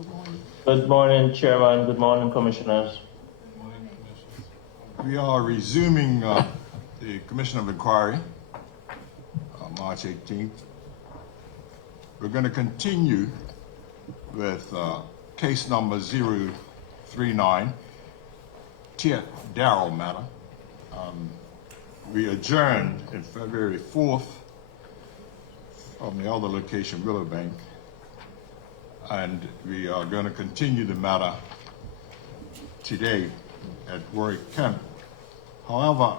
Good morning. Good morning, Chairman. Good morning, Commissioners. We are resuming the Commission of Inquiry, March 18th. We're going to continue with case number 039, Tiet Darrell matter. We adjourned in February 4th from the other location, Willowbank, and we are going to continue the matter today at Warwick Kent. However,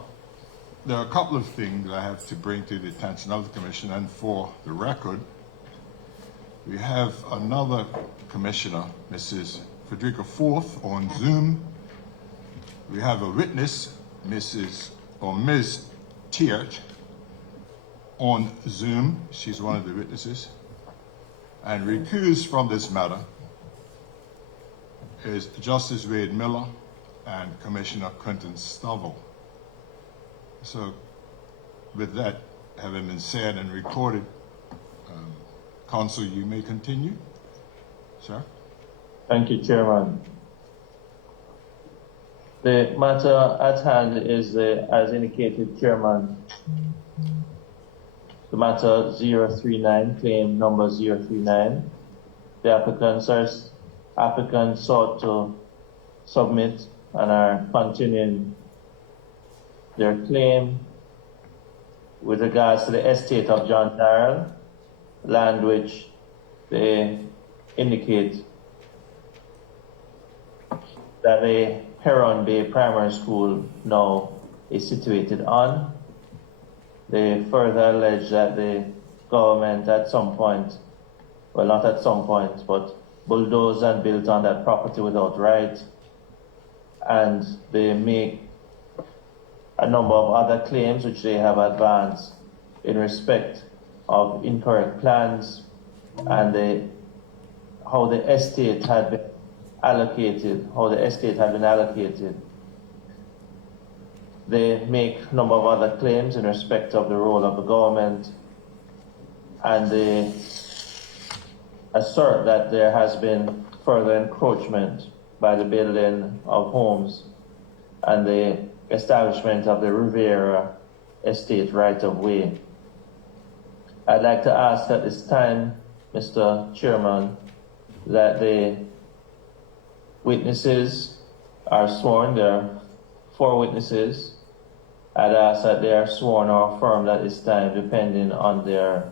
there are a couple of things I have to bring to the attention of the Commission, and for the record, we have another Commissioner, Mrs. Frederica Forth, on Zoom. We have a witness, Ms. Tiert, on Zoom. She's one of the witnesses. And recused from this matter is Justice Wade Miller and Commissioner Quentin Stovall. So with that having been said and recorded, Counsel, you may continue, sir. Thank you, Chairman. The matter at hand is, as indicated, Chairman, the matter 039, claim number 039. The applicants sought to submit and are continuing their claim with regards to the estate of John Darrell, land which they indicate that the Heron Bay Primary School now is situated on. They further allege that the government at some point, well, not at some point, but bulldozed and built on that property without right. And they make a number of other claims which they have advanced in respect of incorrect plans and how the estate had been allocated, They make a number of other claims in respect of the role of the government, and they assert that there has been further encroachment by the building of homes and the establishment of the Riviera Estate right-of-way. I'd like to ask at this time, Mr. Chairman, that the witnesses are sworn. There are 4 witnesses. I'd ask that they are sworn or affirmed at this time, depending on their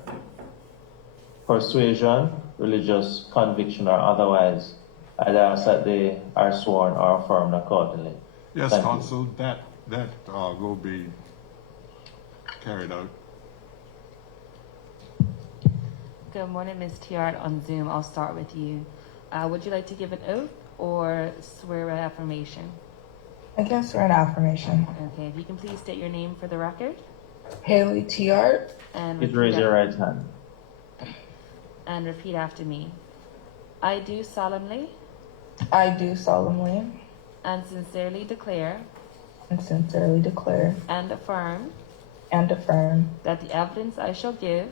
persuasion, religious conviction, or otherwise. I'd ask that they are sworn or affirmed accordingly. Yes, Thank Counsel, that will be carried out. Good morning, Ms. Tiart on Zoom. I'll start with you. Would you like to give an oath or swear an affirmation? I can swear an affirmation. Okay, if you can please state your name for the record. Haley Tiart. And Please raise your right hand. And repeat after me. I do solemnly and sincerely declare and affirm that the evidence I shall give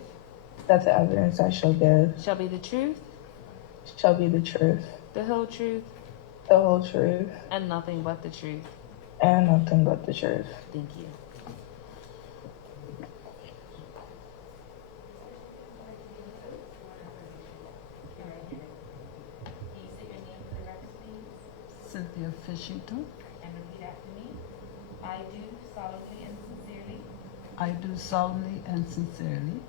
shall be the truth, the whole truth, and nothing but the truth. Thank you. Cynthia Fishington. And repeat after me. I do solemnly and sincerely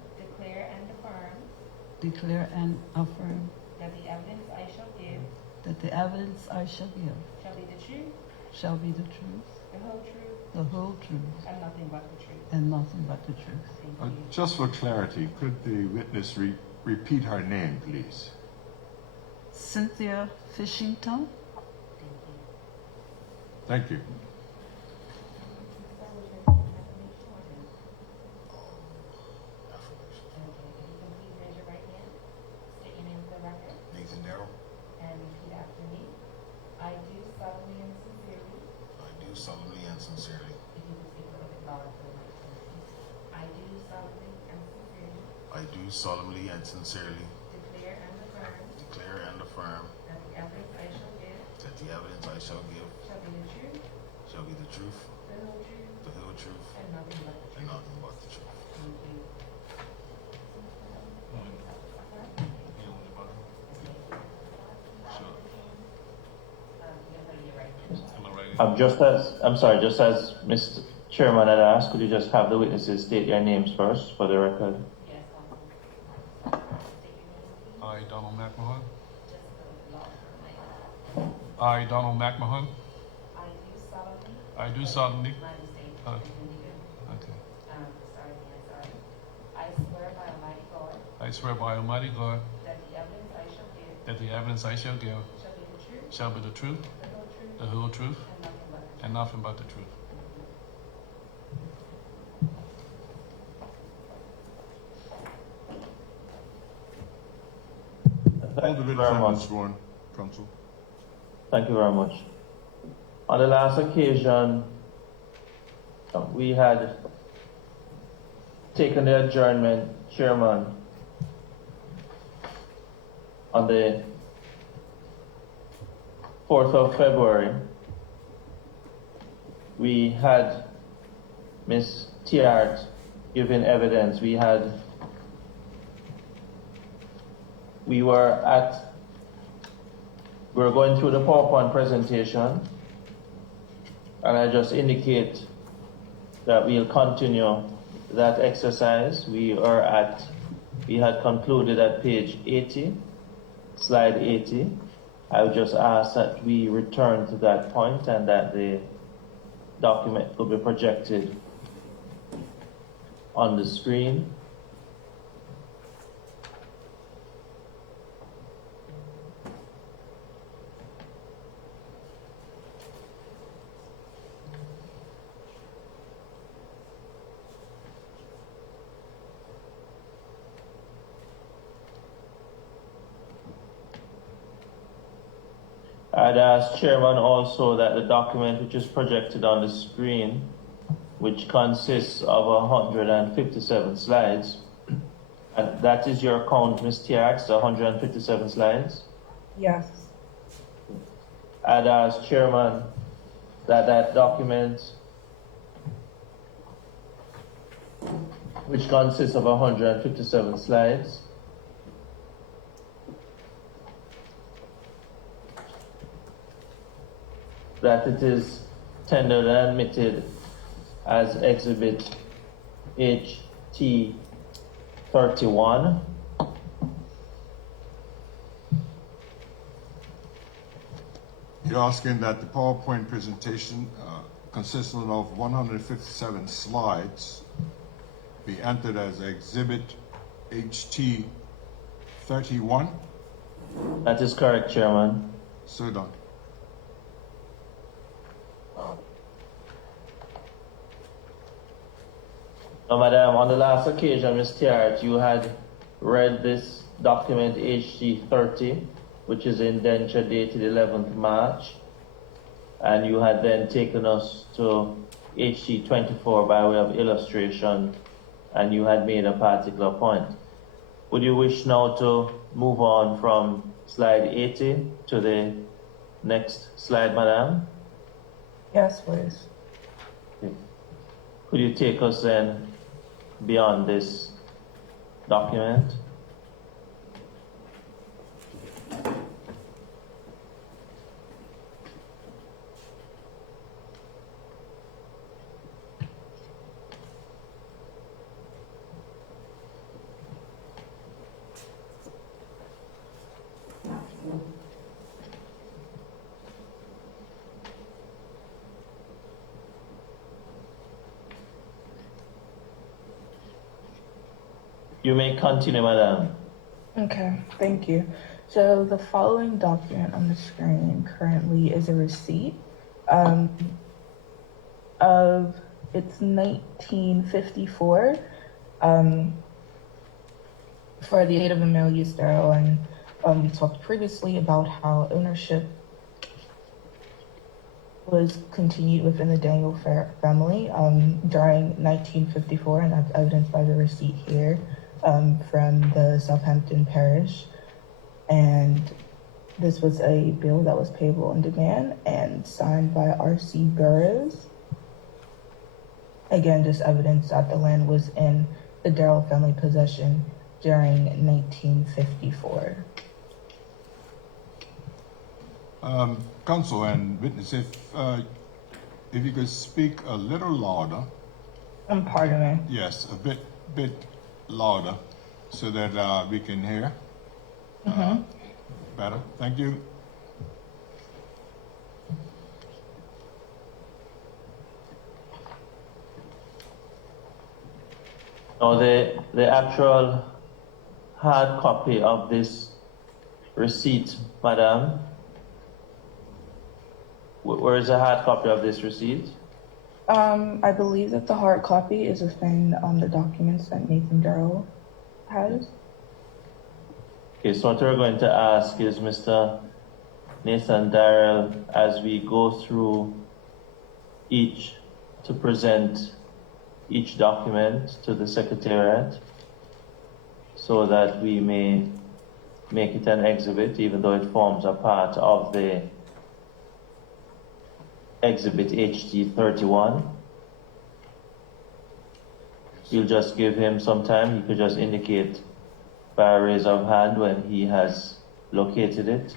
declare and affirm that the evidence I shall give shall be the truth, the whole truth, and nothing but the truth. Thank you. Just for clarity, could the witness repeat her name, please? Cynthia Fishington. Thank you. Nathan Darrell. And repeat after me. I do solemnly and sincerely. If you could speak a little bit louder for the microphone. I do solemnly and sincerely declare and affirm that the evidence I shall give shall be the truth, shall be the truth, the whole truth, the whole truth, and nothing but the and truth. nothing but the truth. Thank you. Sure. Just as Mr. Chairman had asked, could you just have the witnesses state their names first for the record? Yes, I, Donald McMahon. I, Donald McMahon. I do solemnly. Okay. I swear by Almighty God that the evidence I shall give shall be the truth, the whole truth, and nothing but the truth. All the witnesses have been sworn, Counsel. Thank you very much. On the last occasion, we had taken the adjournment, Chairman, on the 4th of February. We had Ms. Tiart giving evidence. We were going through the PowerPoint presentation, and I just indicate that we'll continue that exercise. We had concluded at page 80, slide 80. I would just ask that we return to that point and that the document will be projected on the screen. I'd ask Chairman also that the document which is projected on the screen, which consists of 157 slides, and that is your count, Ms. Tiax, 157 slides? Yes. I'd ask Chairman that that document, which consists of 157 slides, that it is tendered and admitted as Exhibit HT 31. You're asking that the PowerPoint presentation consisting of 157 slides be entered as Exhibit HT 31? That is correct, Chairman. So done. Now, Madam, on the last occasion, Ms. Tiart, you had read this document HT 30, which is indenture dated 11th March, and you had then taken us to HT 24 by way of illustration, and you had made a particular point. Would you wish now to move on from slide 80 to the next slide, Madam? Yes, please. Okay. Could you take us then beyond this document? You may continue, Madam. Okay, thank you. So the following document on the screen currently is a receipt of it's 1954 for the aid of Amelia Sterrell, and we talked previously about how ownership was continued within the Daniel family during 1954, and that's evidenced by the receipt here from the Southampton Parish. And This was a bill that was payable on demand and signed by R.C. Burroughs. Again, just evidence that the land was in the Darrell family possession during 1954. Counsel and witness, if you could speak a little louder. Pardon me. Yes, a bit louder, so that we can hear. Better. Thank you. Now, the actual hard copy of this receipt, madam. Where is the hard copy of this receipt? I believe that the hard copy is within the documents that Nathan Darrell has. Okay, so what we're going to ask is Mr. Nathan Darrell, as we go through each, to present each document to the Secretariat so that we may make it an exhibit, even though it forms a part of the exhibit HT 31. You'll just give him some time. He could just indicate by a raise of hand when he has located it.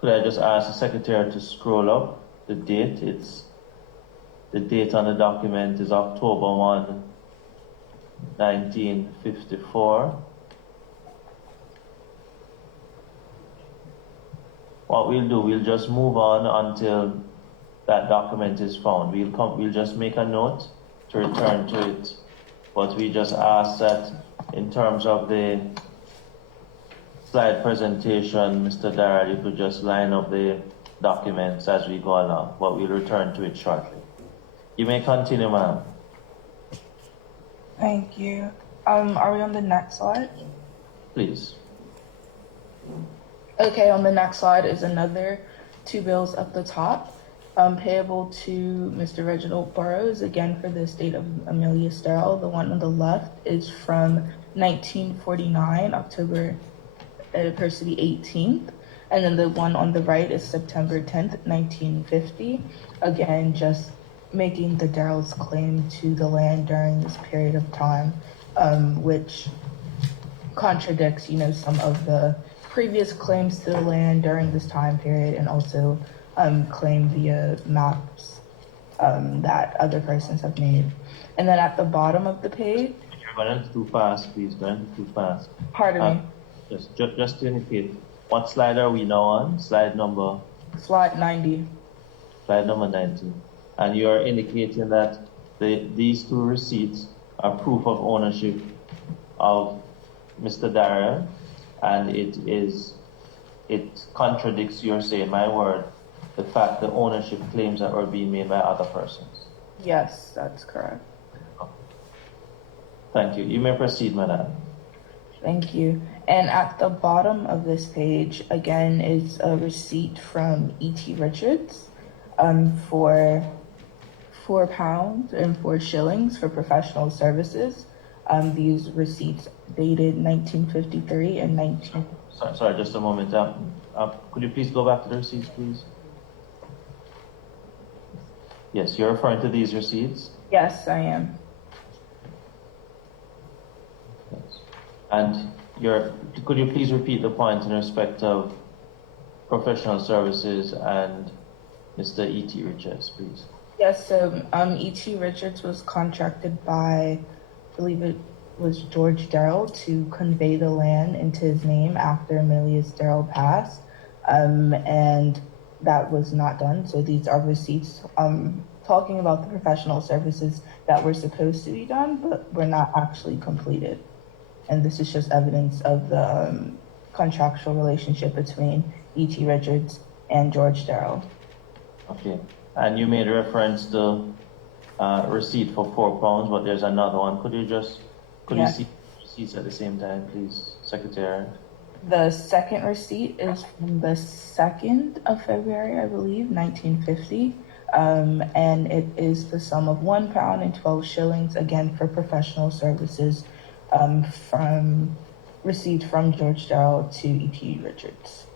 Could I just ask the Secretary to scroll up the date? The date on the document is October 1, 1954. What we'll do, we'll just move on until that document is found. We'll just make a note to return to it. But we just ask that in terms of the slide presentation, Mr. Darrell, you could just line up the documents as we go along, but we'll return to it shortly. You may continue, ma'am. Thank you. Are we on the next slide? Please. Okay, on the next slide is another two bills up the top, payable to Mr. Reginald Burroughs, again for the estate of Amelia Sterrell. The one on the left is from 1949, October, it appears to be 18th. And then the one on the right is September 10th, 1950. Again, just making the Darrell's claim to the land during this period of time, which contradicts, some of the previous claims to the land during this time period, and also claim via maps that other persons have made. And then at the bottom of the page, You're going too fast, please. Going too fast. Pardon me. Just to indicate, what slide are we now on? Slide 90. Slide number 90. And you're indicating that these two receipts are proof of ownership of Mr. Darrell, and it contradicts your saying, my word, the fact that ownership claims that were being made by other persons. Yes, that's correct. Thank you. You may proceed, madam. Thank you. And at the bottom of this page, again, is a receipt from E.T. Richards for £4 and 4 shillings for professional services. These receipts dated 1953 and 19... Sorry, just a moment. Could you please go back to the receipts, please? Yes, you're referring to these receipts? Yes, I am. Yes. And could you please repeat the point in respect of professional services and Mr. E.T. Richards, please? Yes, so E.T. Richards was contracted by, I believe it was George Darrell, to convey the land into his name after Amelia Darrell passed, and that was not done. So these are receipts talking about the professional services that were supposed to be done, but were not actually completed. And this is just evidence of the contractual relationship between E.T. Richards and George Darrell. Okay. And you made reference to receipt for £4, but there's another one. Could you see receipts at the same time, please, Secretary? The second receipt is from the 2nd of February, I believe, 1950. And it is the sum of £1 and 12 shillings, again, for professional services from received from George Darrell to E.T. Richards.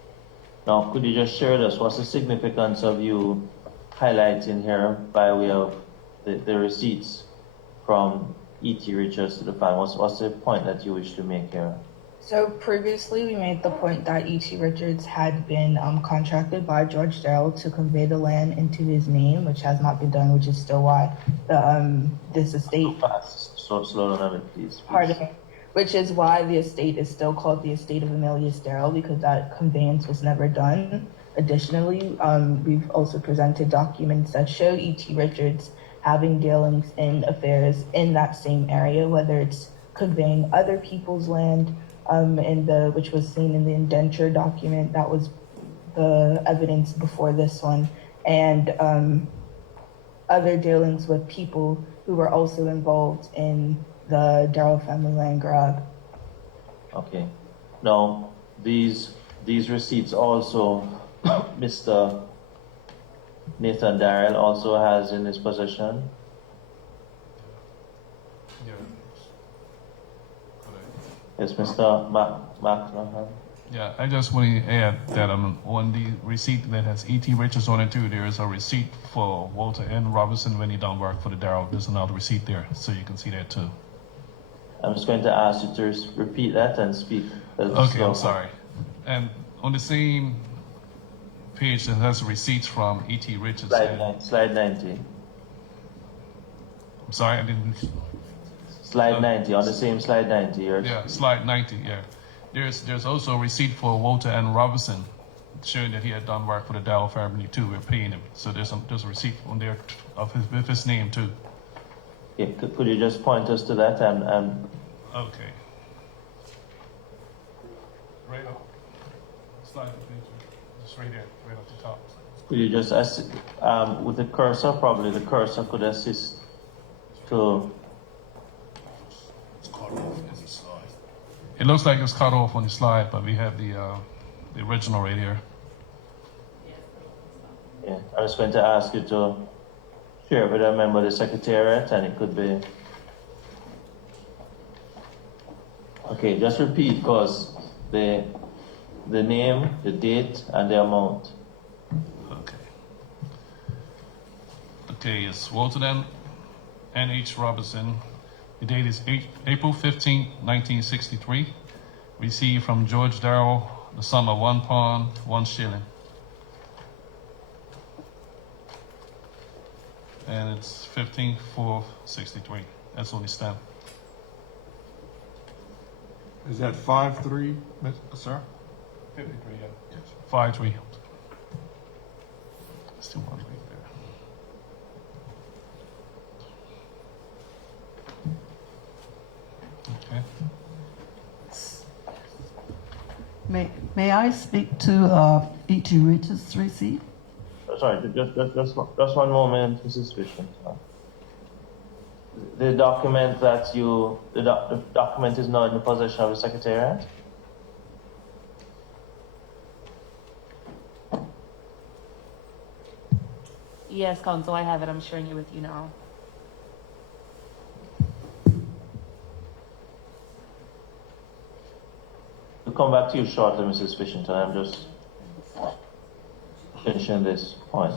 Now, could you just share with us what's the significance of you highlighting here by way of the receipts from E.T. Richards to the fund? What's the point that you wish to make here? So previously, we made the point that E.T. Richards had been contracted by George Darrell to convey the land into his name, which has not been done, which is still why this estate. Slow down a bit, please. Pardon me. Which is why the estate is still called the estate of Emilius Darrell, because that conveyance was never done. Additionally, we've also presented documents that show E.T. Richards having dealings in affairs in that same area, whether it's conveying other people's land, which was seen in the indenture document, that was the evidence before this one, and other dealings with people who were also involved in the Darrell family land grab. Okay. Now, these receipts also, Mr. Nathan Darrell also has in his possession. Yeah. Yes, Mr. Max. Yeah, I just want to add that on the receipt that has E.T. Richards on it too, there is a receipt for Walter N. Robinson when he done work for the Darrell. There's another receipt there, so you can see that too. I'm just going to ask you to repeat that and speak. Okay, I'm sorry. And on the same page that has receipts from E.T. Richards. Slide 90. I'm sorry, I didn't. Slide 90, on the same slide 90. Yeah, slide 90, yeah. There's also a receipt for Walter N. Robinson showing that he had done work for the Darrell family too. We're paying him. So there's a receipt on there with his name too. Yeah, could you just point us to that and Okay. Right up. Slide the page. Just right there, right up the top. could you just with the cursor, probably the cursor could assist to. It's cut off as a slide. It looks like it's cut off on the slide, but we have the original right here. Yeah, I was going to ask you to share with a member of the Secretariat, and it could be. Okay, just repeat, because the name, the date, and the amount. Okay. Okay, it's Walter N.H. Robinson. The date is April 15, 1963. Received from George Darrell the sum of £1, 1 shilling. And it's 15/4/63. That's on the stamp. Is that 5-3, sir? 53, yeah. Yes. 5-3. Still one right there. Okay. May I speak to E.T. Richards' receipt? Sorry, just one moment, Mrs. Fishman. The document that the document is now in the possession of the Secretariat? Yes, Counsel, I have it. I'm sharing it with you now. We'll come back to you shortly, Mrs. Fishington. I'm just finishing this point.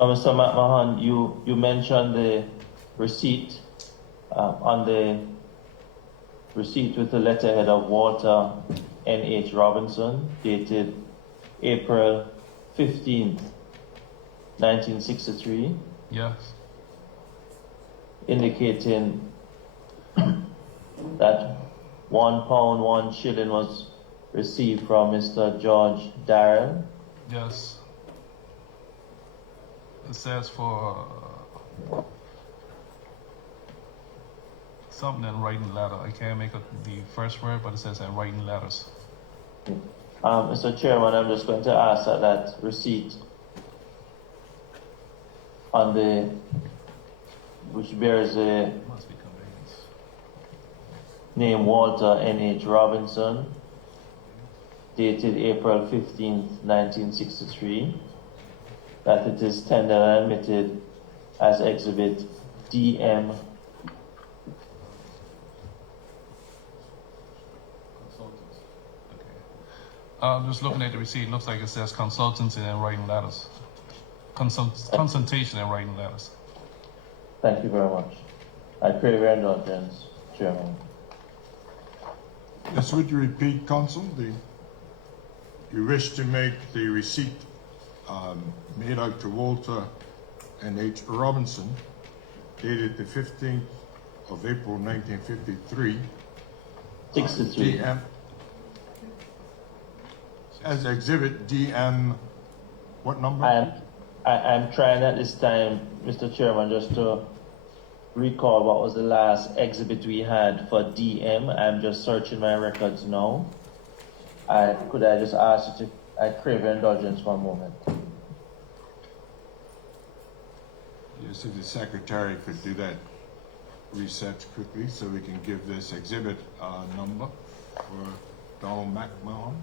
Mr. McMahon, you mentioned the receipt On the receipt with the letterhead of Walter N.H. Robinson, dated April 15th, 1963, Yes. indicating that £1, 1 shilling was received from Mr. George Darrell. Yes. It says for something in writing letter. I can't make up the first word, but it says in writing letters. Mr. Chairman, I'm just going to ask that receipt on the, which bears the Must be conveyance. name Walter N.H. Robinson, dated April 15th, 1963, that it is tendered and admitted as Exhibit DM. Consultants. Okay. Just looking at the receipt, it looks like it says consultants and writing letters. Consultation and writing letters. Thank you very much. I crave your indulgence, Chairman. Yes, would you repeat, Counsel? You wish to make the receipt made out to Walter N.H. Robinson, dated the 15th of April 1953, 63. DM, as Exhibit DM, what number? I'm trying at this time, Mr. Chairman, just to recall what was the last exhibit we had for DM. I'm just searching my records now. Could I just ask you to, I crave your indulgence for a moment. Yes, if the Secretary could do that research quickly so we can give this exhibit number for Donald McMahon.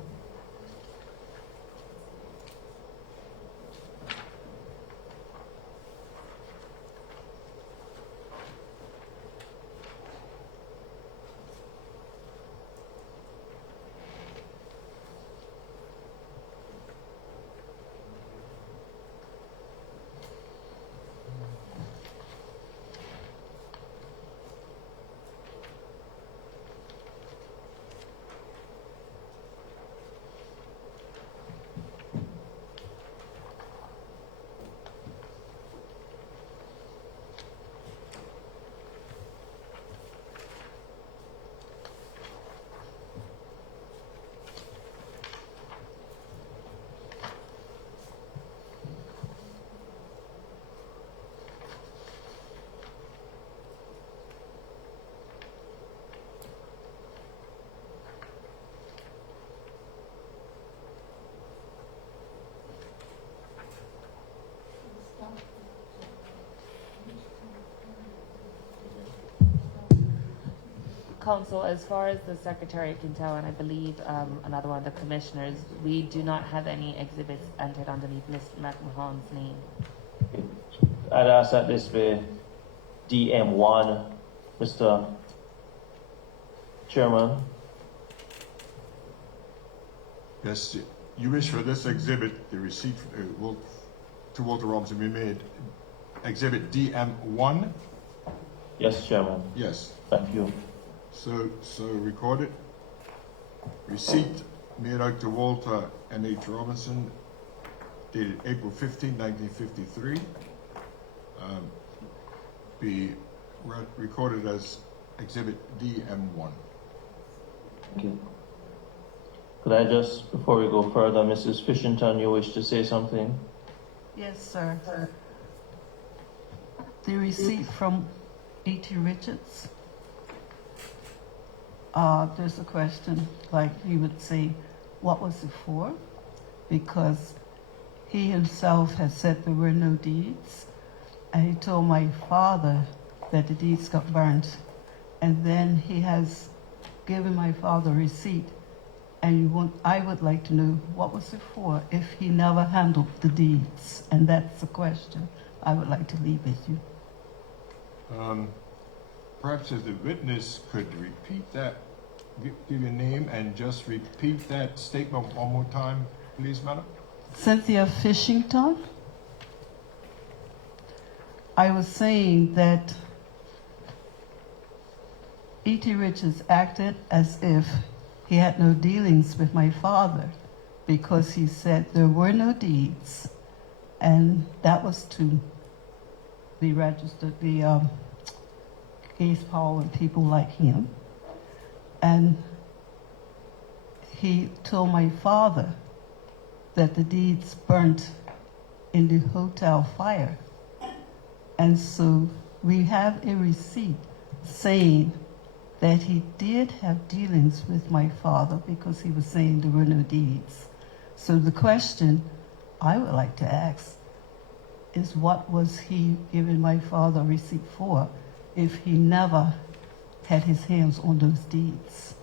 Council, as far as the secretary can tell, and I believe another one of the commissioners, we do not have any exhibits entered underneath Mr. McMahon's name. I'd ask that this be DM1, Mr. Chairman. Yes, you wish for this exhibit, the receipt to Walter Robinson be made Exhibit DM1? Yes, Chairman. Yes. Thank you. So recorded. Receipt made out to Walter N.H. Robinson, dated April 15, 1953. Be recorded as Exhibit DM1. Thank you. Could I just, before we go further, Mrs. Fishington, you wish to say something? Yes, sir. The receipt from E.T. Richards. There's a question, like he would say, what was it for? Because he himself had said there were no deeds, and he told my father that the deeds got burnt, and then he has given my father a receipt, and I would like to know what was it for if he never handled the deeds, and that's the question I would like to leave with you. Perhaps if the witness could repeat that, give your name and just repeat that statement one more time, please, madam. Cynthia Fishington. I was saying that E.T. Richards acted as if he had no dealings with my father because he said there were no deeds, and that was to be registered, the Gaze Powell and people like him. And he told my father that the deeds burnt in the hotel fire. And so we have a receipt saying that he did have dealings with my father because he was saying there were no deeds. So the question I would like to ask is, what was he giving my father a receipt for if he never had his hands on those deeds?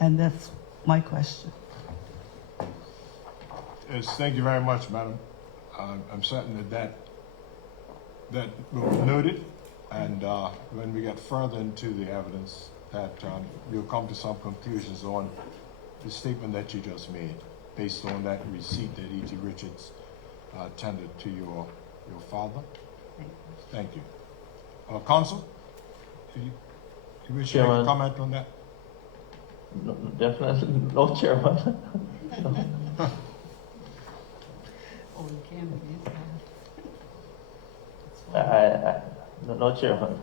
And that's my question. Yes, thank you very much, madam. I'm certain that will be noted, and when we get further into the evidence, that you'll come to some conclusions on the statement that you just made, based on that receipt that E.T. Richards tendered to your father. Thank you. Counsel, do you wish to make a comment on that? No, definitely no, Chairman. No. Oh, you can be. No, Chairman.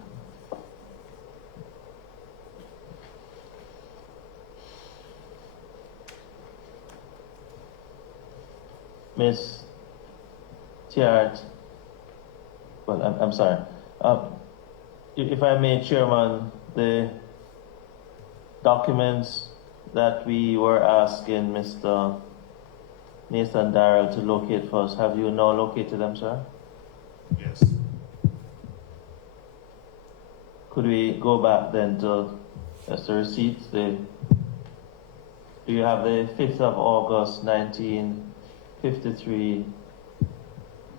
Miss Tiart, well, I'm sorry. If I may, Chairman, the documents that we were asking Mr. Nathan Darrell to locate for us, have you now located them, sir? Yes. Could we go back then to the receipts? Do you have the 5th of August, 1953?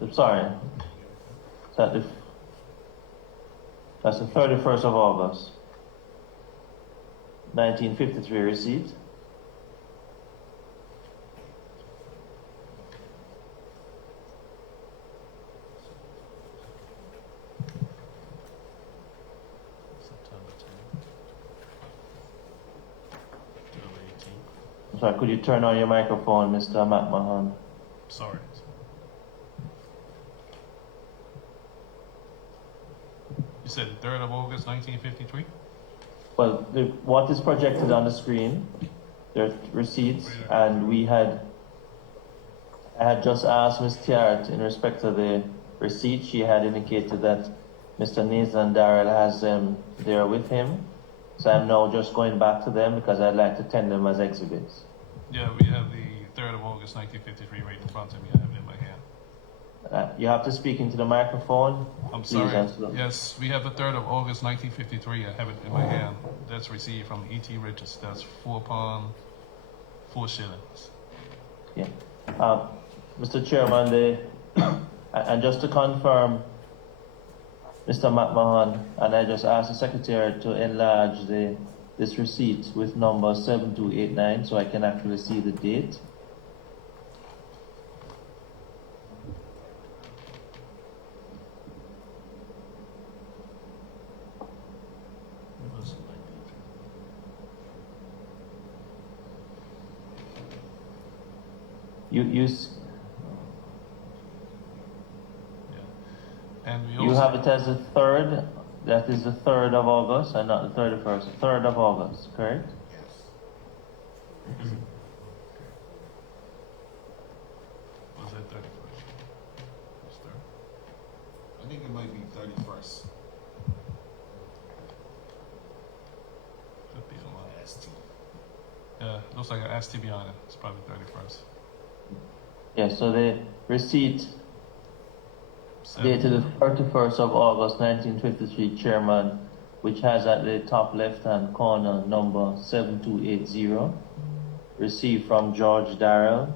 I'm sorry. That's the 31st of August, 1953 receipt. I'm sorry, could you turn on your microphone, Mr. McMahon? Sorry. You said the 3rd of August, 1953? Well, what is projected on the screen, there are receipts, and I had just asked Ms. Tiart in respect to the receipt. She had indicated that Mr. Nathan Darrell has them there with him. So I'm now just going back to them because I'd like to tender them as exhibits. Yeah, we have the 3rd of August, 1953 right in front of me. I have it in my hand. You have to speak into the microphone. I'm Please sorry. answer. Yes, we have the 3rd of August, 1953. I have it in my hand. That's received from E.T. Richards. That's £4, 4 shillings. Yeah. Mr. Chairman, and just to confirm, Mr. McMahon, and I just asked the Secretary to enlarge this receipt with number 7289 so I can actually see the date. And we You also have it as the 3rd, that is the 3rd of August and not the 31st, 3rd of August, correct? was that 31st? It's 3rd. I think it might be 31st. Could be a lot. Yeah, looks like an STB on it. It's probably 31st. Yeah, so the receipt dated the 31st of August 1953, Chairman, which has at the top left-hand corner number 7280, received from George Darrell,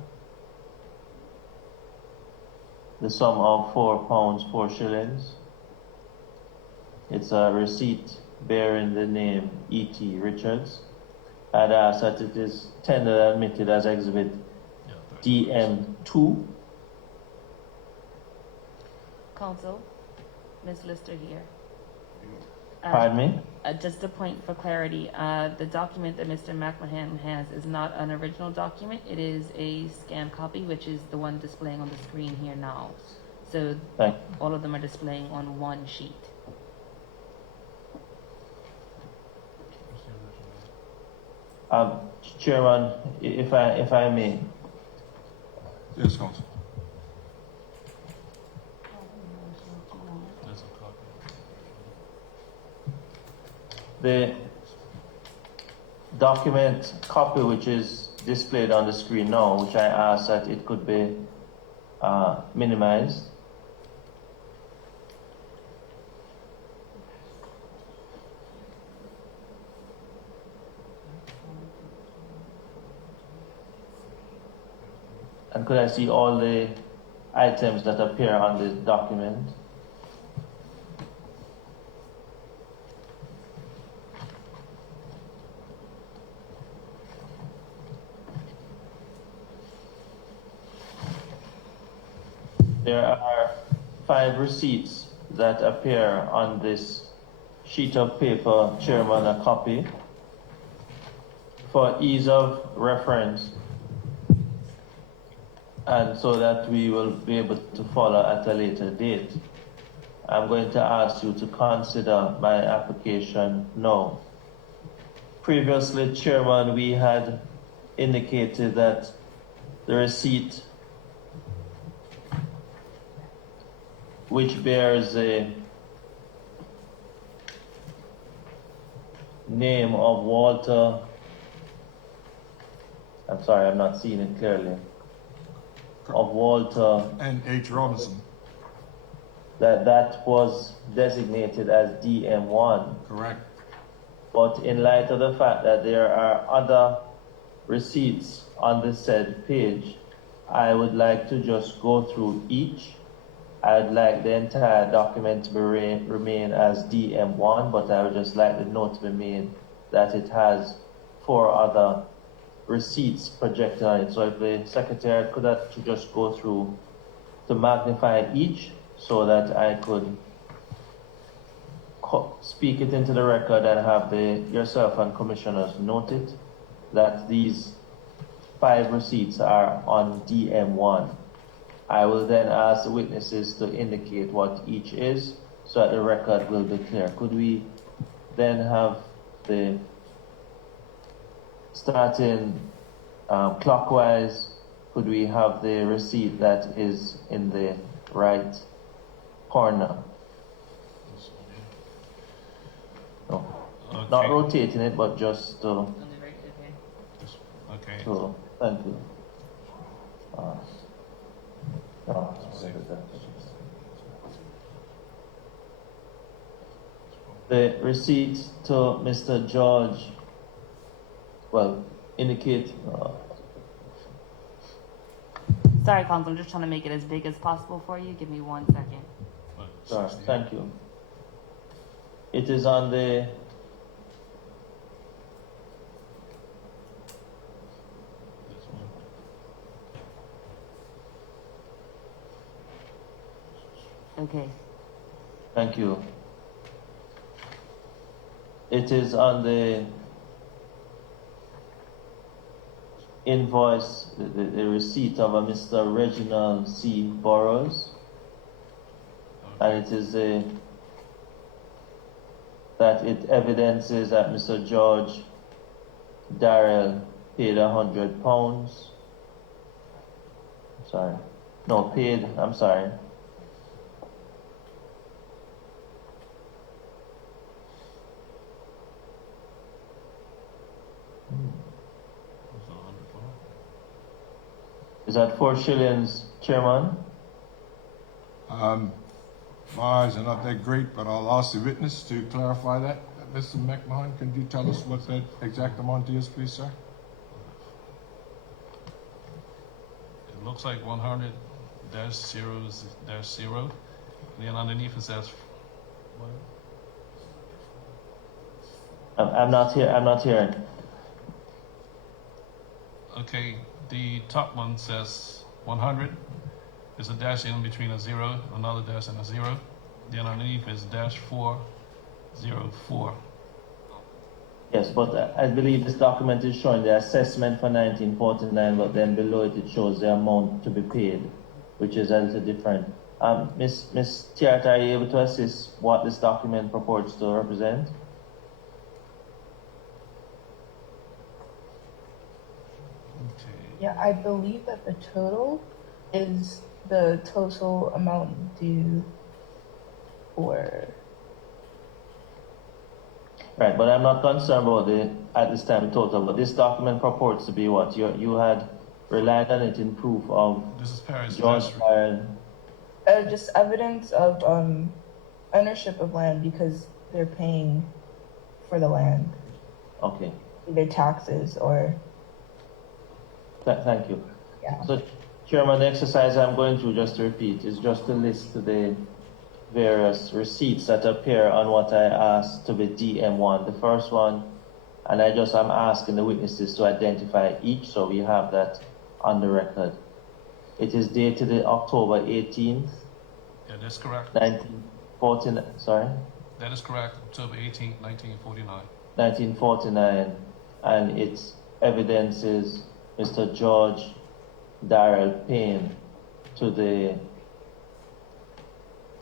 the sum of £4, 4 shillings. It's a receipt bearing the name E.T. Richards. I'd ask that it is tendered and admitted as exhibit DM2. Counsel, Ms. Lister here. Pardon me? Just a point for clarity, the document that Mr. McMahon has is not an original document. It is a scanned copy, which is the one displaying on the screen here now. So Thank all of them are displaying on one sheet. Chairman, if I may, Yes, Council. There's a copy. the document copy which is displayed on the screen now, which I asked that it could be minimized. And could I see all the items that appear on the document? There are 5 receipts that appear on this sheet of paper, Chairman, a copy. For ease of reference, and so that we will be able to follow at a later date, I'm going to ask you to consider my application now. Previously, Chairman, we had indicated that the receipt which bears a name of Walter, I'm sorry, I'm not seeing it clearly, of Walter, And H. Robinson. that was designated as DM1. Correct. But in light of the fact that there are other receipts on the said page, I would like to just go through each. I'd like the entire document to remain as DM1, but I would just like the note to be made that it has 4 other receipts projected on it. So if the Secretary could actually just go through to magnify each so that I could speak it into the record and have yourself and commissioners note it, that these 5 receipts are on DM1. I will then ask the witnesses to indicate what each is so that the record will be clear. Could we then have the starting clockwise? Could we have the receipt that is in the right corner? No. Okay. Not rotating it, but just to. On the right, okay. Okay. So, thank you. The receipt to Mr. George, well, indicate. Sorry, Council, I'm just trying to make it as big as possible for you. Give me 1 second. Sorry, thank you. It is on the. Okay. Thank you. It is on the invoice, the receipt of a Mr. Reginald C. Burrows, and it is that it evidences that Mr. George Darrell paid £100. Sorry, no, paid. I'm sorry. Is that 4 shillings, Chairman? My eyes are not that great, but I'll ask the witness to clarify that. Mr. McMahon, can you tell us what that exact amount is, please, sir? It looks like 100-0-0. Then underneath it says. I'm not here. I'm not hearing. Okay, the top one says 100. There's a dash in between a 0, another dash and a 0. Then underneath is -4, 04. Yes, but I believe this document is showing the assessment for 1949, but then below it, it shows the amount to be paid, which is a little different. Ms. Tiart, are you able to assist what this document purports to represent? Yeah, I believe that the total is the total amount due for. Right, but I'm not concerned about at this time, total, but this document purports to be what? You had relied on it in proof of This is Paris George Vestry. Byron. Just evidence of ownership of land because they're paying for the land, Okay, either taxes or. thank you. Yeah. So, Chairman, the exercise I'm going through, just to repeat, is just to list the various receipts that appear on what I asked to be DM1. The first one, and I'm asking the witnesses to identify each, so we have that on the record. It is dated October 18th. Yeah, that's correct. 1949, sorry? That is correct. October 18th, 1949. 1949, and its evidences Mr. George Darrell Payne to the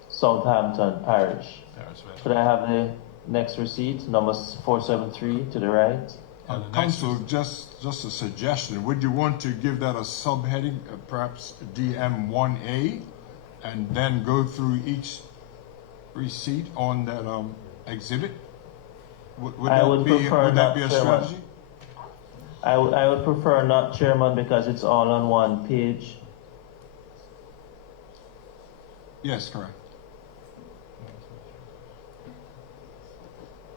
Southampton Parish. Paris Vestry. Could I have the next receipt, number 473 to the right? And the next Council, is- just a suggestion. Would you want to give that a subheading, perhaps DM1A, and then go through each receipt on that exhibit? Would I that would be, prefer would that be a not, Chairman. strategy? I would prefer not, Chairman, because it's all on one page. Yes, correct.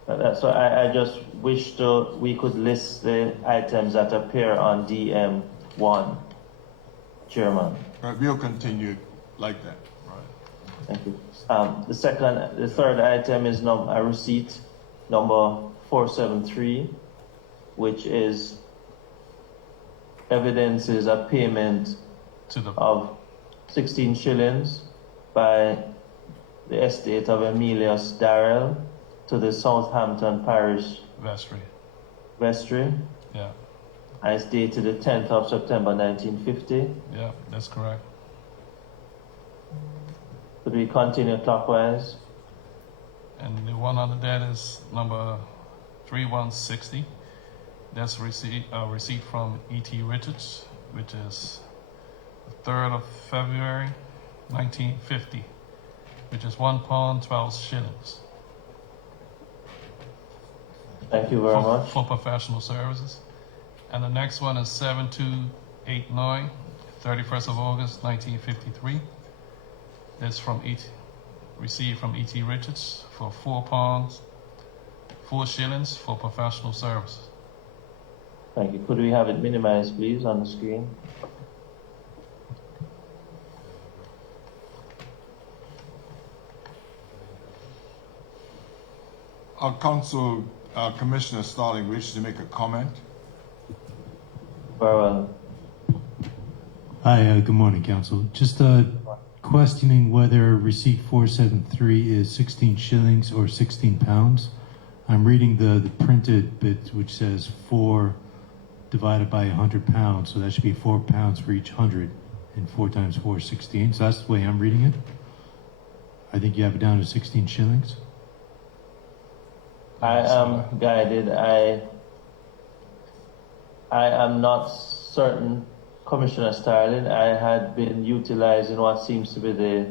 So I just wish we could list the items that appear on DM1, Chairman. Right, we'll continue like that. Right. Thank you. The third item is a receipt number 473, which is evidences a payment To the of 16 shillings by the estate of Emilius Darrell to the Southampton Parish Vestry. Vestry. Yeah, And it's dated the 10th of September 1950. yeah, that's correct. Could we continue clockwise? And the one under that is number 3160. That's receipt from E.T. Richards, which is the 3rd of February, 1950, which is £1, 12 shillings. Thank you very much. For professional services. And the next one is 7289, 31st of August, 1953. That's received from E.T. Richards for £4, 4 shillings for professional services. Thank you. Could we have it minimized, please, on the screen? Our Council Commissioner Starling wishes to make a comment. Very well. Hi, good morning, Council. Just questioning whether receipt 473 is 16 shillings or 16 pounds. I'm reading the printed bit which says 4 divided by 100 pounds, so that should be 4 pounds for each 100, and 4 times 4 is 16. So that's the way I'm reading it. I think you have it down to 16 shillings. I am guided. I am not certain, Commissioner Starling. I had been utilizing what seems to be the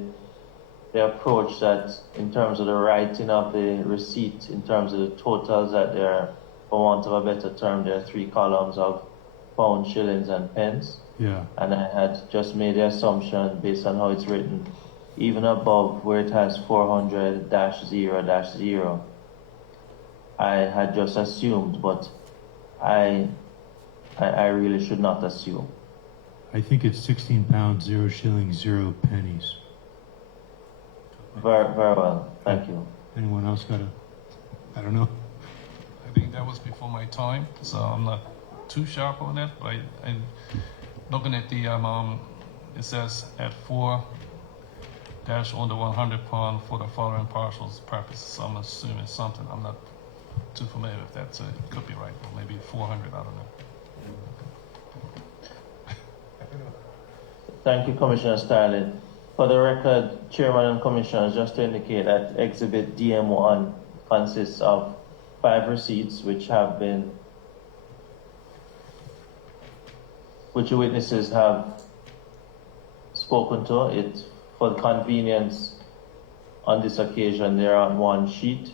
approach that, in terms of the writing of the receipt, in terms of the totals, that there are, for want of a better term, there are 3 columns of pounds, shillings, and pence. Yeah. And I had just made the assumption, based on how it's written, even above where it has 400-0-0. I had just assumed, but I really should not assume. I think it's 16 pounds, 0 shillings, 0 pennies. Very well. Thank you. Anyone else got I don't know. I think that was before my time, so I'm not too sharp on that, but I'm looking at the, it says at 4 cash on the 100 pound for the following parcels purposes. I'm assuming something. I'm not too familiar with that, so it could be right. Or maybe 400, I don't know. Thank you, Commissioner Starling. For the record, Chairman and Commissioners, just to indicate that Exhibit DM1 consists of 5 receipts which the witnesses have spoken to. It, for the convenience on this occasion, they're on one sheet.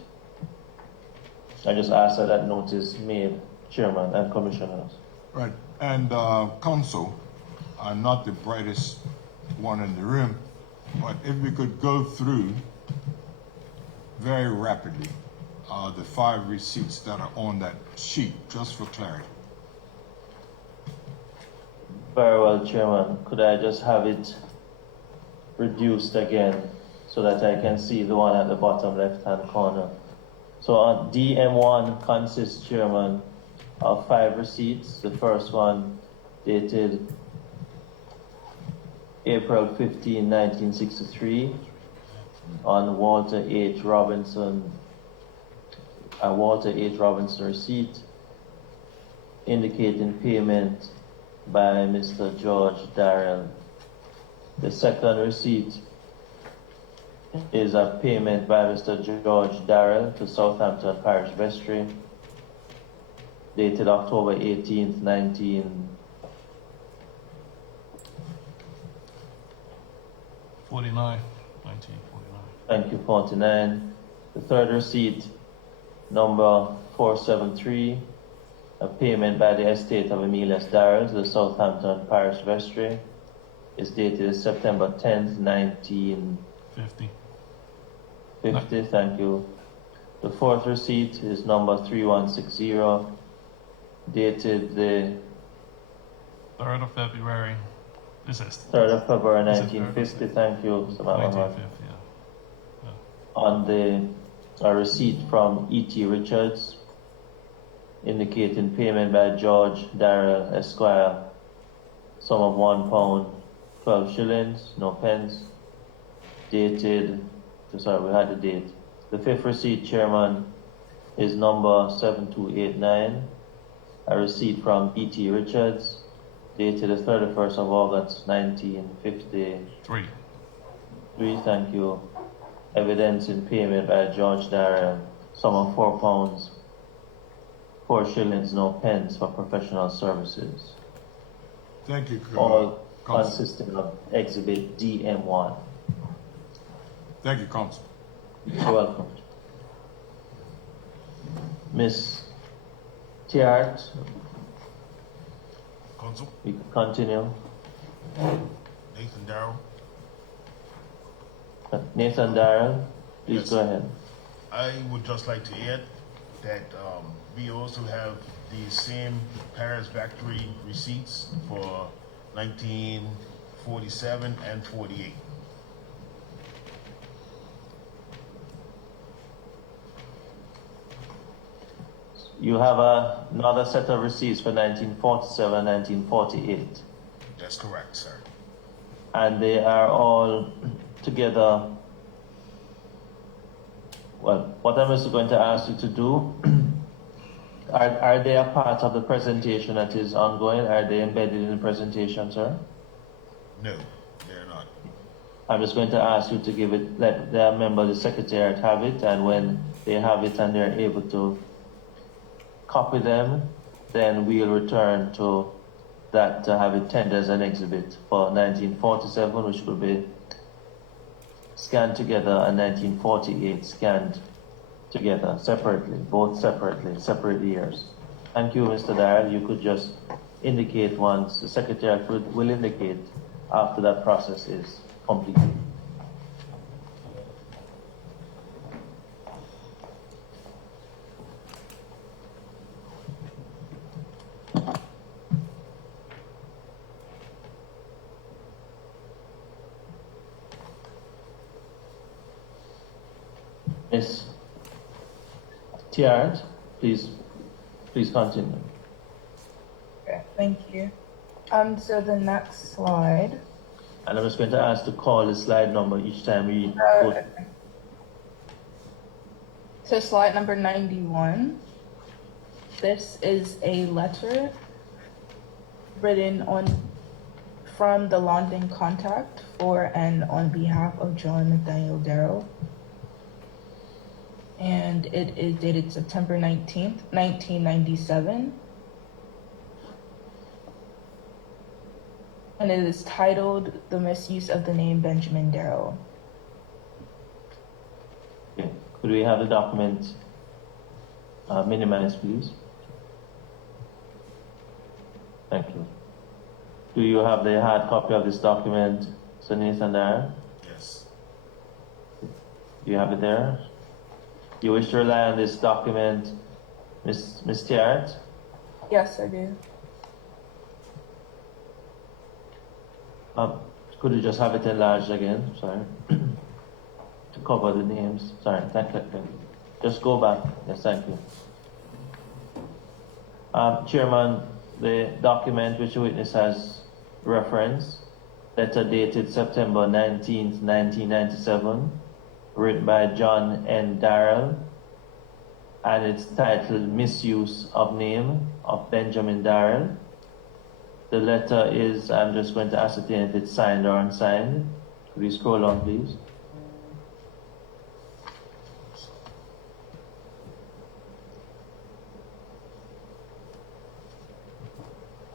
I just ask that that note is made, Chairman and Commissioners. Right, and Council, I'm not the brightest one in the room, but if we could go through very rapidly the 5 receipts that are on that sheet, just for clarity. Very well, Chairman. Could I just have it reduced again so that I can see the one at the bottom left-hand corner? So on DM1 consists, Chairman, of 5 receipts. The first one dated April 15, 1963, on Walter H. Robinson receipt, indicating payment by Mr. George Darrell. The second receipt is a payment by Mr. George Darrell to Southampton Parish Vestry, dated October 18th, 1949. Thank you, 49. The third receipt, number 473, a payment by the estate of Emilius Darrell to the Southampton Parish Vestry, is dated September 10th, 1950. Thank you. The fourth receipt is number 3160, dated the 3rd of February. This is 3rd of February 1950. Thank you, Mr. Mahmoud. 1950, yeah. On a receipt from E.T. Richards, indicating payment by George Darrell Esquire, sum of £1, 12 shillings, no pence, dated, sorry, we had the date. The fifth receipt, Chairman, is number 7289, a receipt from E.T. Richards, dated the 31st of August, 1953. Thank you. Evidence in payment by George Darrell, sum of £4, 4 shillings, no pence for professional services. Thank you, All Council. consisting of Exhibit DM1. Thank you, Council. You're welcome. Miss Tiart, Council, we can continue. Nathan Darrell. Nathan Darrell, please Yes. go ahead. I would just like to add that we also have the same Paris factory receipts for 1947 and 48. You have another set of receipts for 1947, 1948, That's correct, sir. and they are all together. Well, what I'm also going to ask you to do, are they a part of the presentation that is ongoing? Are they embedded in the presentation, sir? No, they're not. I'm just going to ask you to give it, let the member of the secretariat have it, and when they have it and they're able to copy them, then we'll return to that to have it tendered as an exhibit for 1947, which will be scanned together, and 1948 scanned together separately, both separately, separate years. Thank you, Mr. Darrell. You could just indicate once the secretariat will indicate after that process is completed. Ms. Tiart, please continue. Okay, thank you. So the next slide And I'm just going to ask to call the slide number each time we go. So slide number 91. This is a letter written from the London contact for and on behalf of John Nathaniel Darrow. And it is dated September 19th, 1997. And it is titled The Misuse of the Name Benjamin Darrow. Okay. Could we have the document minimized, please? Thank you. Do you have the hard copy of this document, Sir Nathan Darrow? Yes. Do you have it there? You wish to rely on this document, Ms. Tiaret? Yes, I do. Could you just have it enlarged again? Sorry. To cover the names. Sorry, thank you. Just go back. Yes, thank you. Chairman, the document which the witness has referenced, letter dated September 19th, 1997, written by John N. Darrell, and it's titled Misuse of Name of Benjamin Darrell. The letter is, I'm just going to ascertain if it's signed or unsigned. Could we scroll on, please?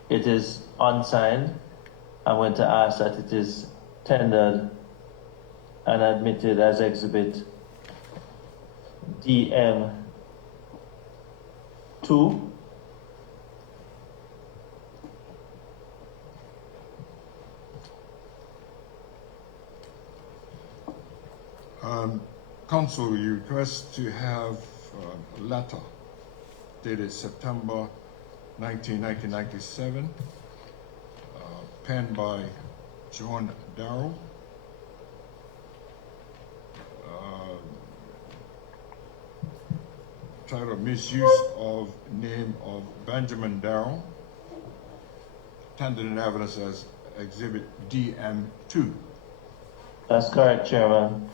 It is unsigned. I'm going to ask that it is tendered and admitted as exhibit DM2. Council, you request to have a letter dated September 1997, penned by John Darrow, titled Misuse of Name of Benjamin Darrow, tendered in evidence as Exhibit DM2. That's correct, Chairman.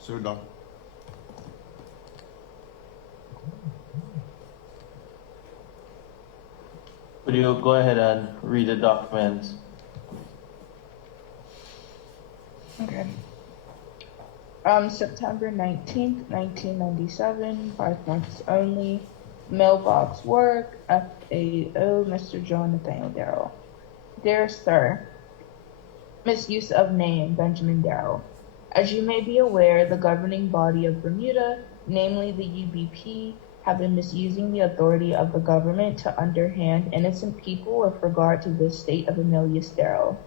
So done. Would you go ahead and read the document? Okay. September 19th, 1997, 5 months only. Mailbox work, FAO, Mr. John Nathaniel Darrow. Dear Sir, misuse of name, Benjamin Darrow. As you may be aware, the governing body of Bermuda, namely the UBP, have been misusing the authority of the government to underhand innocent people with regard to the estate of Emilius Darrow.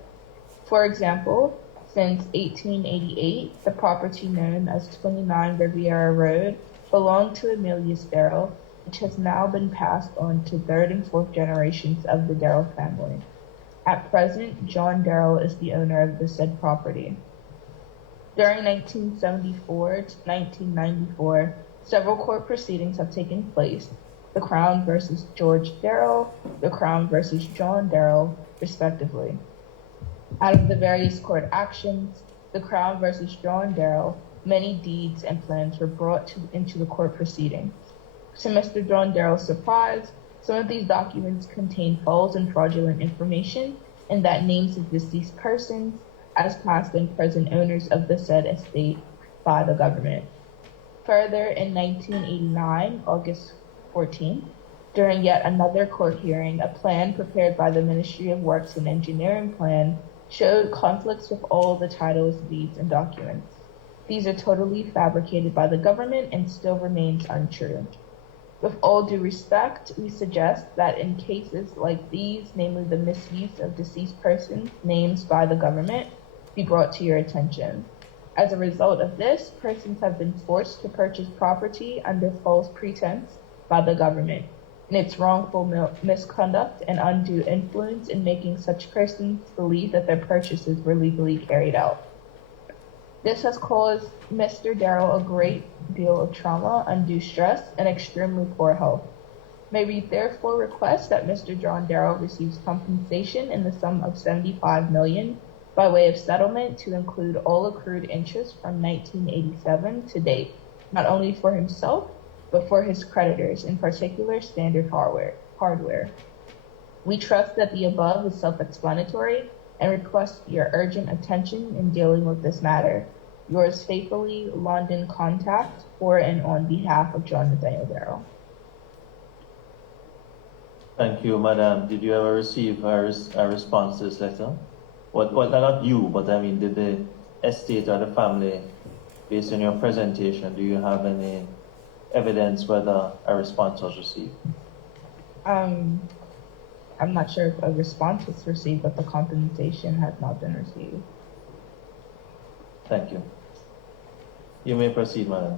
For example, since 1888, the property known as 29 Riviera Road belonged to Emilius Darrow, which has now been passed on to third and fourth generations of the Darrow family. At present, John Darrow is the owner of the said property. During 1974 to 1994, several court proceedings have taken place, the Crown versus George Darrow, the Crown versus John Darrow, respectively. Out of the various court actions, the Crown versus John Darrow, many deeds and plans were brought into the court proceedings. To Mr. John Darrow's surprise, some of these documents contain false and fraudulent information, and that names of deceased persons as past and present owners of the said estate by the government. Further, in 1989, August 14th, during yet another court hearing, a plan prepared by the Ministry of Works and Engineering Plan showed conflicts with all the titles, deeds, and documents. These are totally fabricated by the government and still remains untrue. With all due respect, we suggest that in cases like these, namely the misuse of deceased persons' names by the government, be brought to your attention. As a result of this, persons have been forced to purchase property under false pretense by the government, and its wrongful misconduct and undue influence in making such persons believe that their purchases were legally carried out. This has caused Mr. Darrow a great deal of trauma, undue stress, and extremely poor health. May we therefore request that Mr. John Darrow receives compensation in the sum of $75 million by way of settlement to include all accrued interest from 1987 to date, not only for himself, but for his creditors, in particular Standard Hardware. We trust that the above is self-explanatory and request your urgent attention in dealing with this matter. Yours faithfully, London Contact, for and on behalf of John Nathaniel Darrow. Thank you, Madam. Did you ever receive a response to this letter? What, not you, but I mean, did the estate or the family, based on your presentation, do you have any evidence whether a response was received? I'm not sure if a response was received, but the compensation has not been received. Thank you. You may proceed, Madam.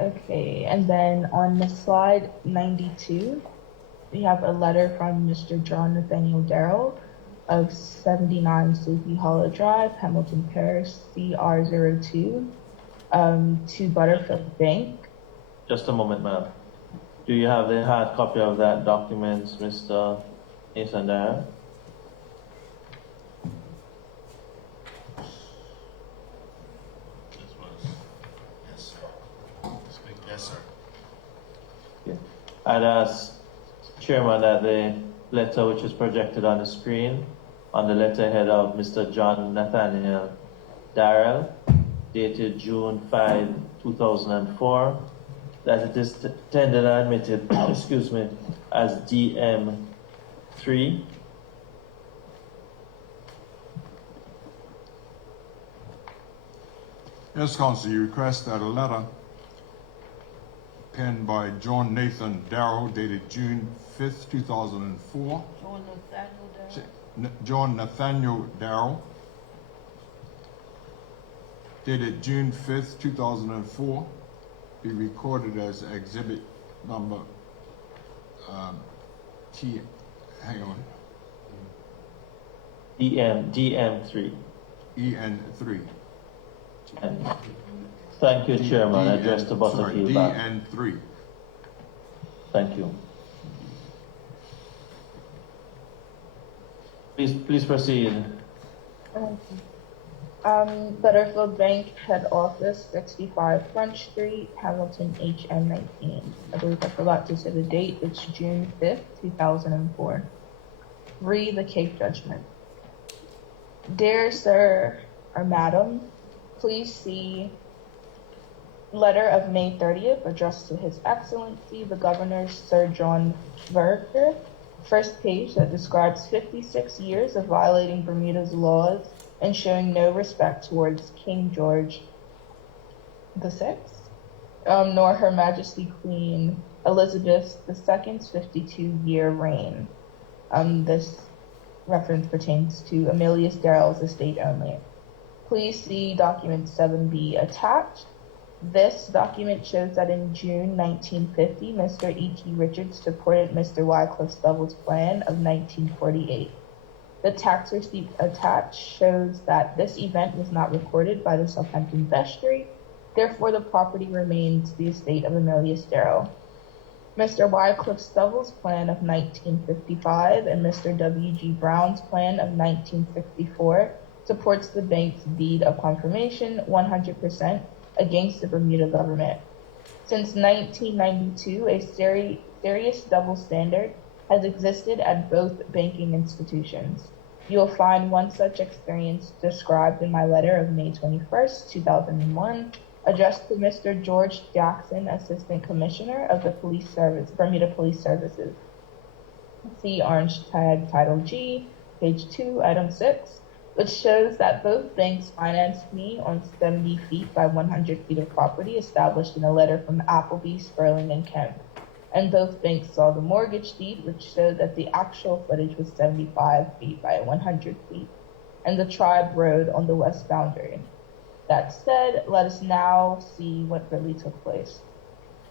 Okay, and then on the slide 92, we have a letter from Mr. John Nathaniel Darrow of 79 Sleepy Hollow Drive, Hamilton Parish, CR02, to Butterfield Bank. Just a moment, ma'am. Do you have the hard copy of that document, Mr. Nathan Darrow? Yes, sir. Yeah. I'd ask Chairman that the letter which is projected on the screen, on the letterhead of Mr. John Nathaniel Darrell, dated June 5, 2004, that it is tendered and admitted, excuse me, as DM3. Yes, Council, you request that a letter penned by John Nathan Darrow dated June 5th, 2004. John Nathaniel Darrow dated June 5th, 2004, be recorded as exhibit number DM3. EN3. Thank you, Chairman. I address the Butterfield back. DN3. Thank you. Please proceed. Butterfield Bank, Head Office, 65 Front Street, Hamilton, HN19. I believe I forgot to say the date. It's June 5th, 2004. Read the case judgment. Dear Sir or Madam, please see letter of May 30th addressed to His Excellency the Governor Sir John Verker. First page that describes 56 years of violating Bermuda's laws and showing no respect towards King George VI, nor Her Majesty Queen Elizabeth II's 52-year reign. This reference pertains to Amelius Darrell's estate only. Please see document 7B attached. This document shows that in June 1950, Mr. E.T. Richards supported Mr. Wycliffe Stovel's plan of 1948. The tax receipt attached shows that this event was not recorded by the Southampton Vestry, therefore the property remains the estate of Amelius Darrow. Mr. Wycliffe Stovel's plan of 1955 and Mr. W.G. Brown's plan of 1964 supports the bank's deed of confirmation 100% against the Bermuda government. Since 1992, a serious double standard has existed at both banking institutions. You will find one such experience described in my letter of May 21st, 2001, addressed to Mr. George Jackson, Assistant Commissioner of the Police Service, Bermuda Police Services. See orange tag Title G, page 2, item 6, which shows that both banks financed me on 70 feet by 100 feet of property established in a letter from Appleby, Sperling, and Kemp. And both banks saw the mortgage deed, which showed that the actual footage was 75 feet by 100 feet, and the tribe road on the west boundary. That said, let us now see what really took place.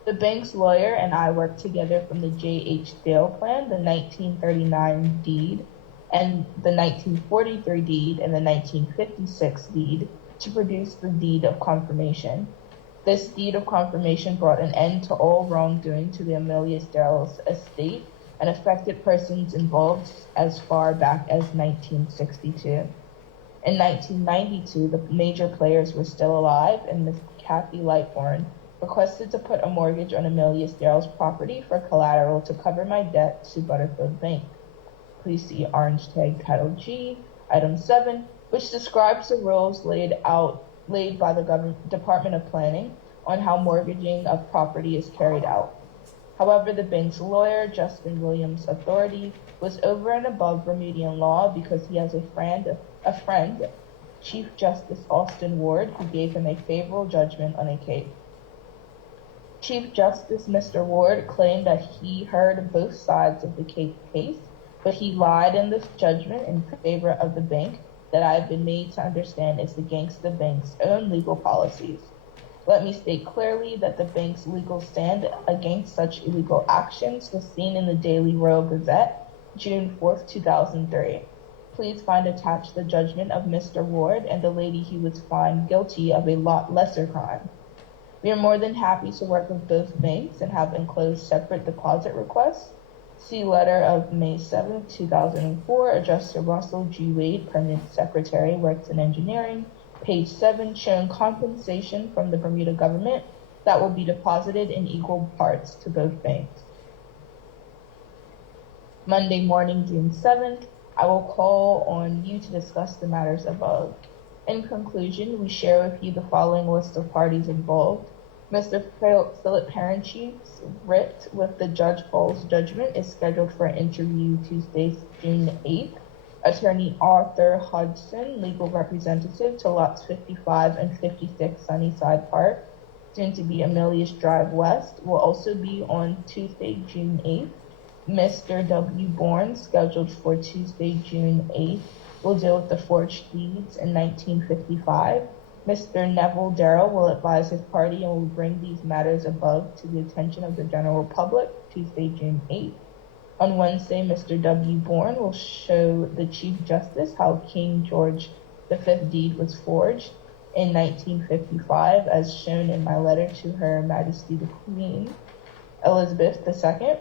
The bank's lawyer and I worked together from the J.H. Dale plan, the 1939 deed, and the 1943 deed and the 1956 deed to produce the deed of confirmation. This deed of confirmation brought an end to all wrongdoing to the Amelia Sterrell's estate and affected persons involved as far back as 1962. In 1992, the major players were still alive, and Miss Kathy Lightborn requested to put a mortgage on Amelia Sterrell's property for collateral to cover my debt to Butterfield Bank. Please see Orange Tag Title G, Item 7, which describes the rules laid by the Department of Planning on how mortgaging of property is carried out. However, the bank's lawyer, Justin Williams' authority was over and above Bermudian law because he has a friend, Chief Justice Austin Ward, who gave him a favorable judgment on a case. Chief Justice Mr. Ward claimed that he heard both sides of the case, but he lied in this judgment in favor of the bank that I have been made to understand is against the bank's own legal policies. Let me state clearly that the bank's legal stand against such illegal actions was seen in the Daily Royal Gazette, June 4th, 2003. Please find attached the judgment of Mr. Ward and the lady he was found guilty of a lot lesser crime. We are more than happy to work with both banks and have enclosed separate deposit requests. See letter of May 7, 2004, addressed to Russell G. Wade, Permanent Secretary, Works and Engineering, page 7, showing compensation from the Bermuda government that will be deposited in equal parts to both banks. Monday morning, June 7th, I will call on you to discuss the matters above. In conclusion, we share with you the following list of parties involved. Mr. Philip Parentchief's writ with the Judge Hall's judgment is scheduled for interview Tuesday, June 8th. Attorney Arthur Hodgson, legal representative to lots 55 and 56 Sunnyside Park, soon to be Amelius Drive West, will also be on Tuesday, June 8th. Mr. W. Bourne, scheduled for Tuesday, June 8th, will deal with the forged deeds in 1955. Mr. Neville Darrow will advise his party and will bring these matters above to the attention of the general public Tuesday, June 8th. On Wednesday, Mr. W. Bourne will show the Chief Justice how King George V deed was forged in 1955, as shown in my letter to Her Majesty the Queen Elizabeth II,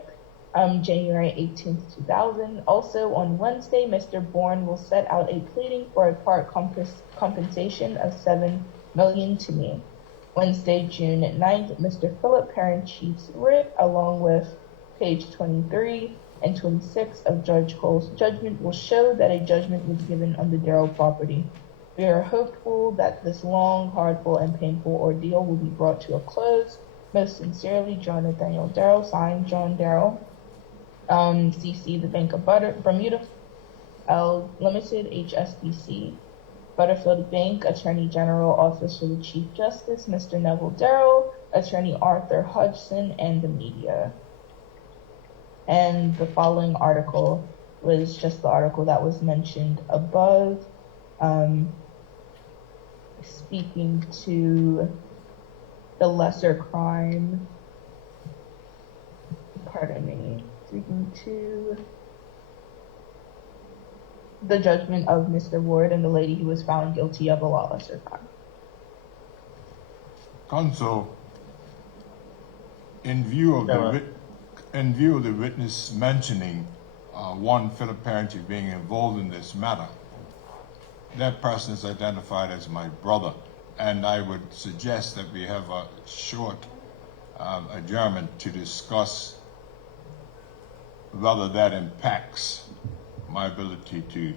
January 18th, 2000. Also on Wednesday, Mr. Bourne will set out a pleading for a part compensation of $7 million to me. Wednesday, June 9th, Mr. Philip Parentchief's writ, along with page 23 and 26 of Judge Cole's judgment, will show that a judgment was given on the Darrow property. We are hopeful that this long, hardful, and painful ordeal will be brought to a close. Most sincerely, John Nathaniel Darrow, signed John Darrow, CC, the Bank of Bermuda, L. Limited, HSBC, Butterfield Bank, Attorney General, Office for the Chief Justice, Mr. Neville Darrow, Attorney Arthur Hodgson, and the media. And the following article was just the article that was mentioned above, speaking to the lesser crime, speaking to the judgment of Mr. Ward and the lady who was found guilty of a lot lesser crime. Counsel, in view of the witness mentioning one Philip Parentchief being involved in this matter, that person is identified as my brother, and I would suggest that we have a short adjournment to discuss whether that impacts my ability to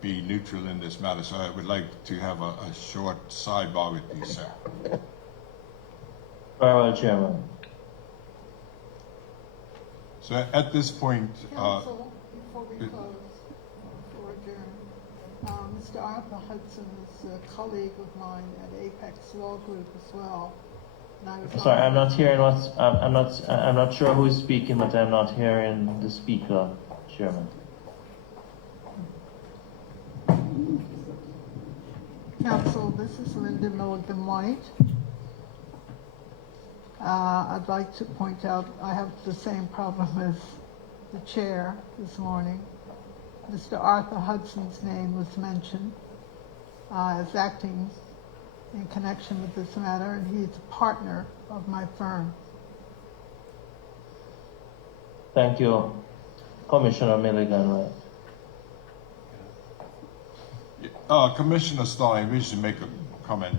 be neutral in this matter. So I would like to have a short sidebar with you, sir. Very well, Chairman. So at this point, Counsel, before we close, before adjourn, Mr. Arthur Hudson is a colleague of mine at Apex Law Group as well. Sorry, I'm not hearing what's. I'm not sure who's speaking, but I'm not hearing the speaker, Chairman. Counsel, this is Linda Milligan White. I'd like to point out I have the same problem as the chair this morning. Mr. Arthur Hudson's name was mentioned as acting in connection with this matter, and he's a partner of my firm. Thank you, Commissioner Milligan. Commissioner Stalling, we should make a comment.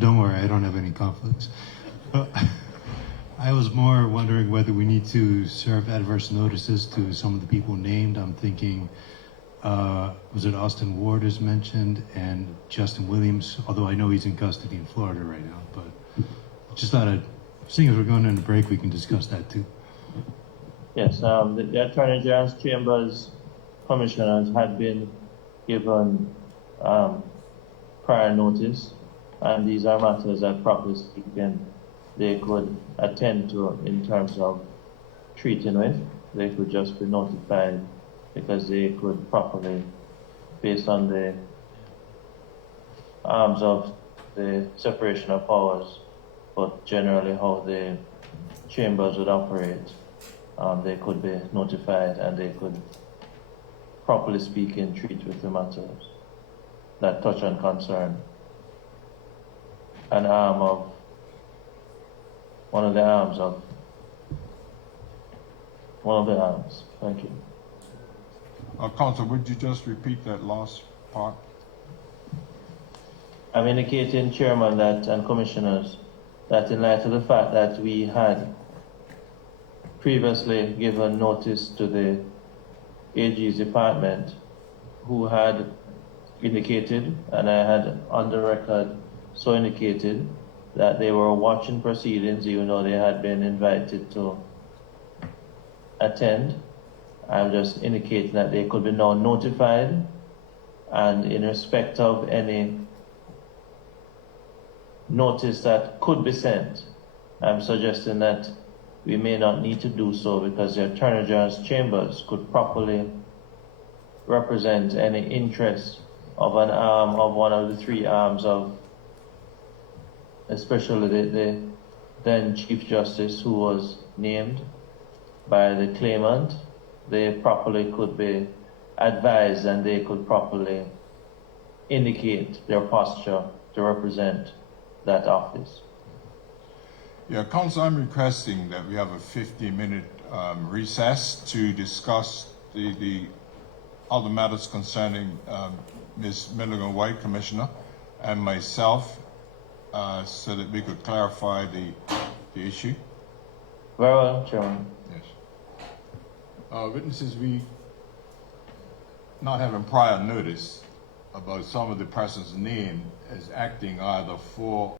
Don't worry, I don't have any conflicts. I was more wondering whether we need to serve adverse notices to some of the people named. I'm thinking, was it Austin Ward is mentioned and Justin Williams, although I know he's in custody in Florida right now, but just thought seeing as we're going into break, we can discuss that too. Yes, the Attorney General's Chambers commissioners had been given prior notice, and these are matters that, properly speaking, they could attend to in terms of treating with. They could just be notified because they could properly, based on the arms of the separation of powers, but generally how the chambers would operate, they could be notified and they could, properly speaking, treat with the matters that touch and concern an arm of one of the arms. Thank you. Counsel, would you just repeat that last part? I'm indicating, Chairman, that and Commissioners, that in light of the fact that we had previously given notice to the AG's department, who had indicated, and I had on the record so indicated, that they were watching proceedings even though they had been invited to attend. I'm just indicating that they could be now notified, and in respect of any notice that could be sent, I'm suggesting that we may not need to do so because the Attorney General's Chambers could properly represent any interest of an arm of one of the three arms of, especially the then Chief Justice who was named by the claimant. They properly could be advised and they could properly indicate their posture to represent that office. Yeah, Counsel, I'm requesting that we have a 15-minute recess to discuss the other matters concerning Ms. Milligan White, Commissioner, and myself, so that we could clarify the issue. Very well, Chairman. Yes. Witnesses, we not having prior notice about some of the persons named as acting either for